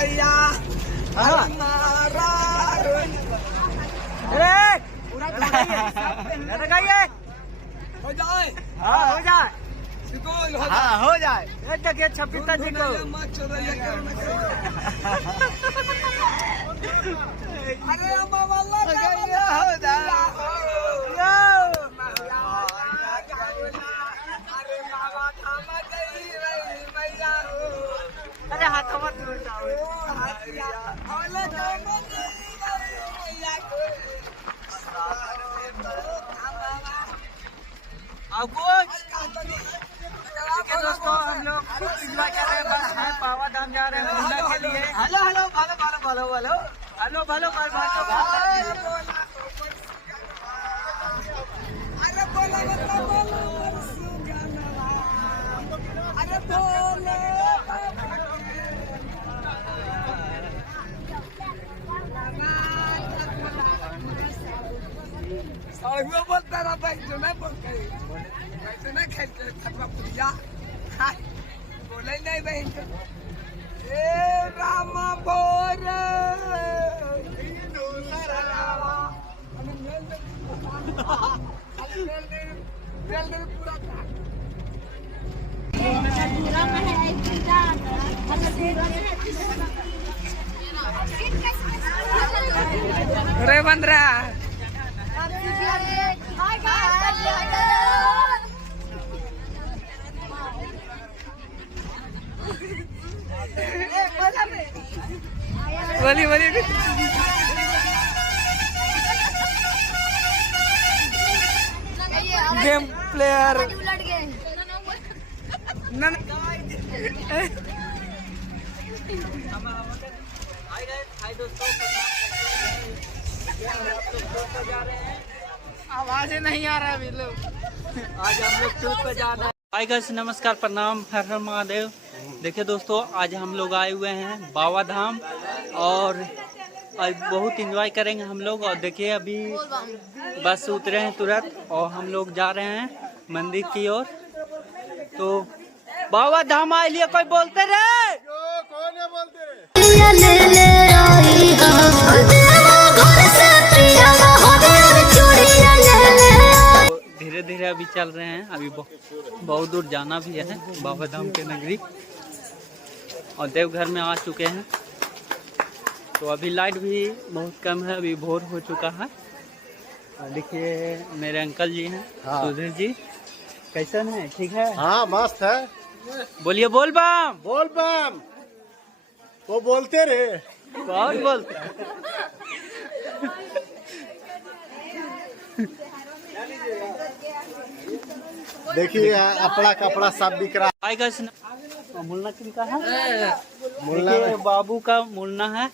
भैया लगाइए हो जाए। हाँ हो जाए हाँ हो जाए एक जगह 26 तारीख को अरे मामा हो जाए अरे हाथ मत उठाओ दोस्तों हम लोग एंजॉय कर रहे हैं बाबा धाम जा रहे हैं घूमने के लिए। हेलो हेलो भालो भालो भालो भालो हेलो भालो भालो अरे बोलो अरे बोले और वो बोलता रहा भाई जो नहीं बोलते वैसे नहीं खेलते खतरा पुलिया बोले नहीं बहन ए रामा बोर पूरा अरे बंदरा बोली बोली गेम प्लेयर आवाज नहीं आ रहा है अभी लोग। आज हम लोग टूर पे जा रहे हैं। हाय गाइस नमस्कार प्रणाम हर हर महादेव। देखिए दोस्तों आज हम लोग आए हुए हैं बाबा धाम और आज बहुत एंजॉय करेंगे हम लोग। और देखिए अभी बस उतरे हैं तुरंत और हम लोग जा रहे हैं मंदिर की ओर। तो बाबा धाम आए लिए कोई बोलते रहे कौन है बोलते रहे धीरे धीरे अभी चल रहे हैं। अभी बहुत दूर जाना भी है बाबा धाम के नगरी और देवघर में आ चुके हैं। तो अभी लाइट भी बहुत कम है, अभी भोर हो चुका है। देखिए मेरे अंकल जी हैं सुधीर जी, कैसन है? ठीक है? हाँ मस्त है। बोलिए बोल बम। बोल बम वो बोलते रहे कौन बोलते? देखिए अपना कपड़ा सब बिक रहा आएगा मुन्ना किनका है? मुन्ना देखिए बाबू का मुन्ना है,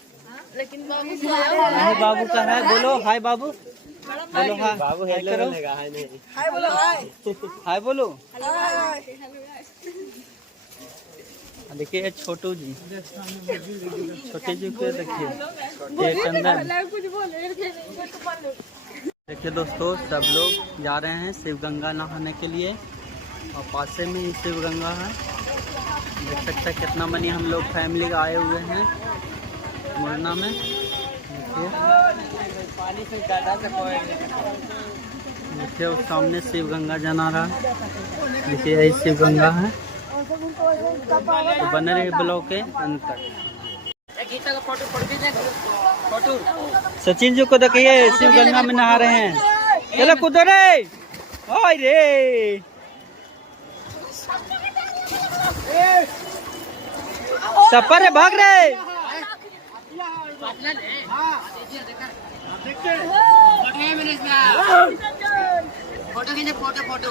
लेकिन बाबू का है। बोलो हाय बाबू, बोलो हाय बाबू, हाय करो, हाय बोलो हाय हाय बोलो। देखिए छोटू जी, छोटे जी को देखिए ये चंदन। देखिए दोस्तों सब लोग जा रहे हैं शिव गंगा नहाने के लिए और पासे में ही शिव गंगा है। देख सकते हैं कितना मनी हम लोग फैमिली आए हुए हैं मुरना में। देखिए उस सामने शिव गंगा जना रहा है। देखिए यही शिव गंगा है। तो बने रहे ब्लॉग के अंत तक। सचिन जी को देखिए शिव गंगा में नहा रहे हैं। चलो कूदो रे, ओए रे। सफर है भाग रहे। फोटो खींचे, फोटो फोटो।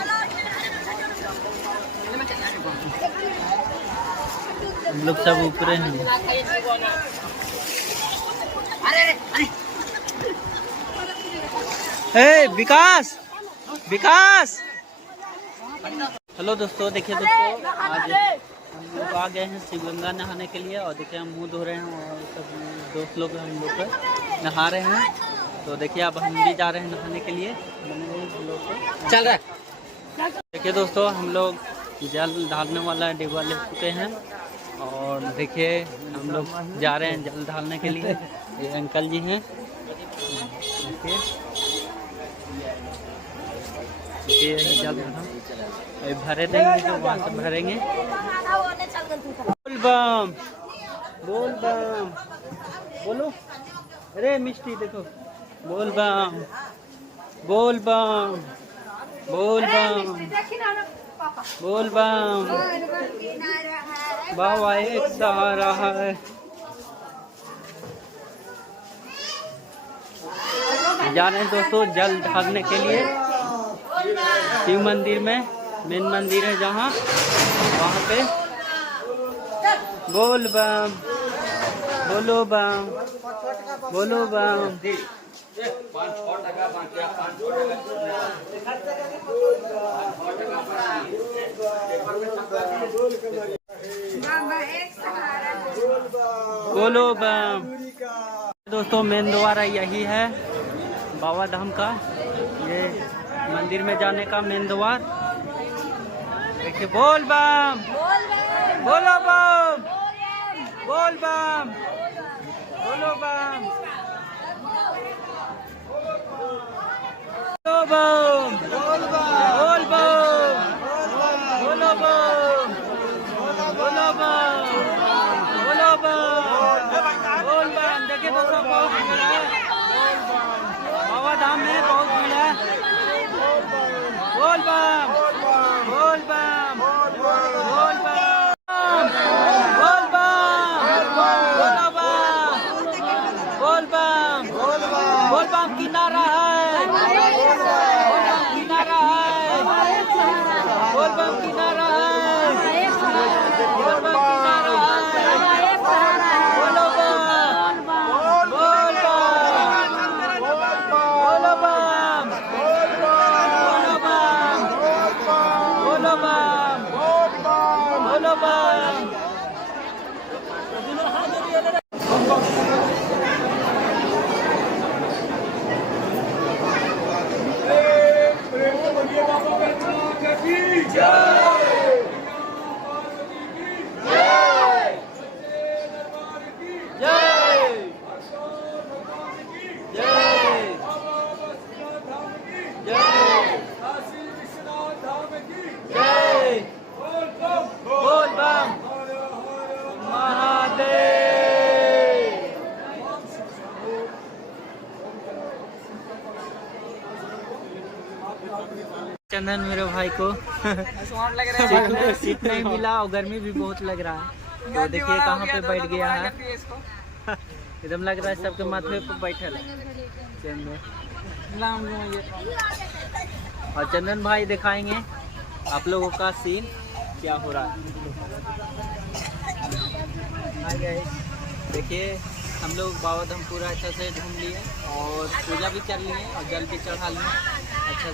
हम लोग सब ऊपर हैं। हे विकास, विकास। हेलो दोस्तों, देखिए दोस्तों आज हम लोग आ गए हैं शिव गंगा नहाने के लिए। और देखिए हम मुंह धो रहे हैं और सब दोस्त लोग हम लोग नहा रहे हैं। तो देखिए अब हम भी जा रहे हैं नहाने के लिए। चल रहा है। देखिए दोस्तों हम लोग जल ढालने वाला डिब्बा ले चुके हैं और और देखिए हम लोग जा रहे हैं जल ढालने के लिए। ये अंकल जी हैं, देखिए ये जल भरे देंगे तो वहाँ से भरेंगे। बोल बम, बोल बम, बोलो, अरे मिष्टी देखो, बोल बम, बोल बम, बोल बम, बोल बम, बाबा एक सहारा है। जा रहे हैं दोस्तों जल ढालने के लिए शिव मंदिर में, मेन मंदिर है जहाँ, वहाँ पे। बोल बम, बोलो बम, बोलो बम। बोलो बम। दोस्तों मेन द्वार यही है बाबा धाम का, ये मंदिर में जाने का मेन द्वार। देखिए बोल बम, बोलो बम, बोल बम, बोलो बम, बोलो बम, बोल बम, बोलो बम, बोलो बम, बोलो बम, बोल बम। देखिए दोस्तों बहुत भीड़ है बाबा धाम में, बहुत भीड़ है। बोल बम, बोल बम, बोल बम, बोल बम, बोलो बम, बोल बम, बोल बम किनारा है, बोल बम किनारा है, बोल बम किनारा है, बोल बम किनारा है। बोलो बम, बोल बम, बोलो बम, बोलो बम, बोलो बम, बोलो बम। बोल बम महादेव। चंदन मेरे भाई को सीट नहीं मिला और गर्मी भी बहुत लग रहा है, तो देखिए कहाँ पे बैठ गया है। एकदम लग रहा है सबके माथे पे बैठल है। और चंदन भाई दिखाएंगे आप लोगों का सीन क्या हो रहा है। देखिए हम लोग बाबा धाम पूरा अच्छा से घूम लिए और पूजा भी कर लिए और जल भी चढ़ा लिए अच्छा से।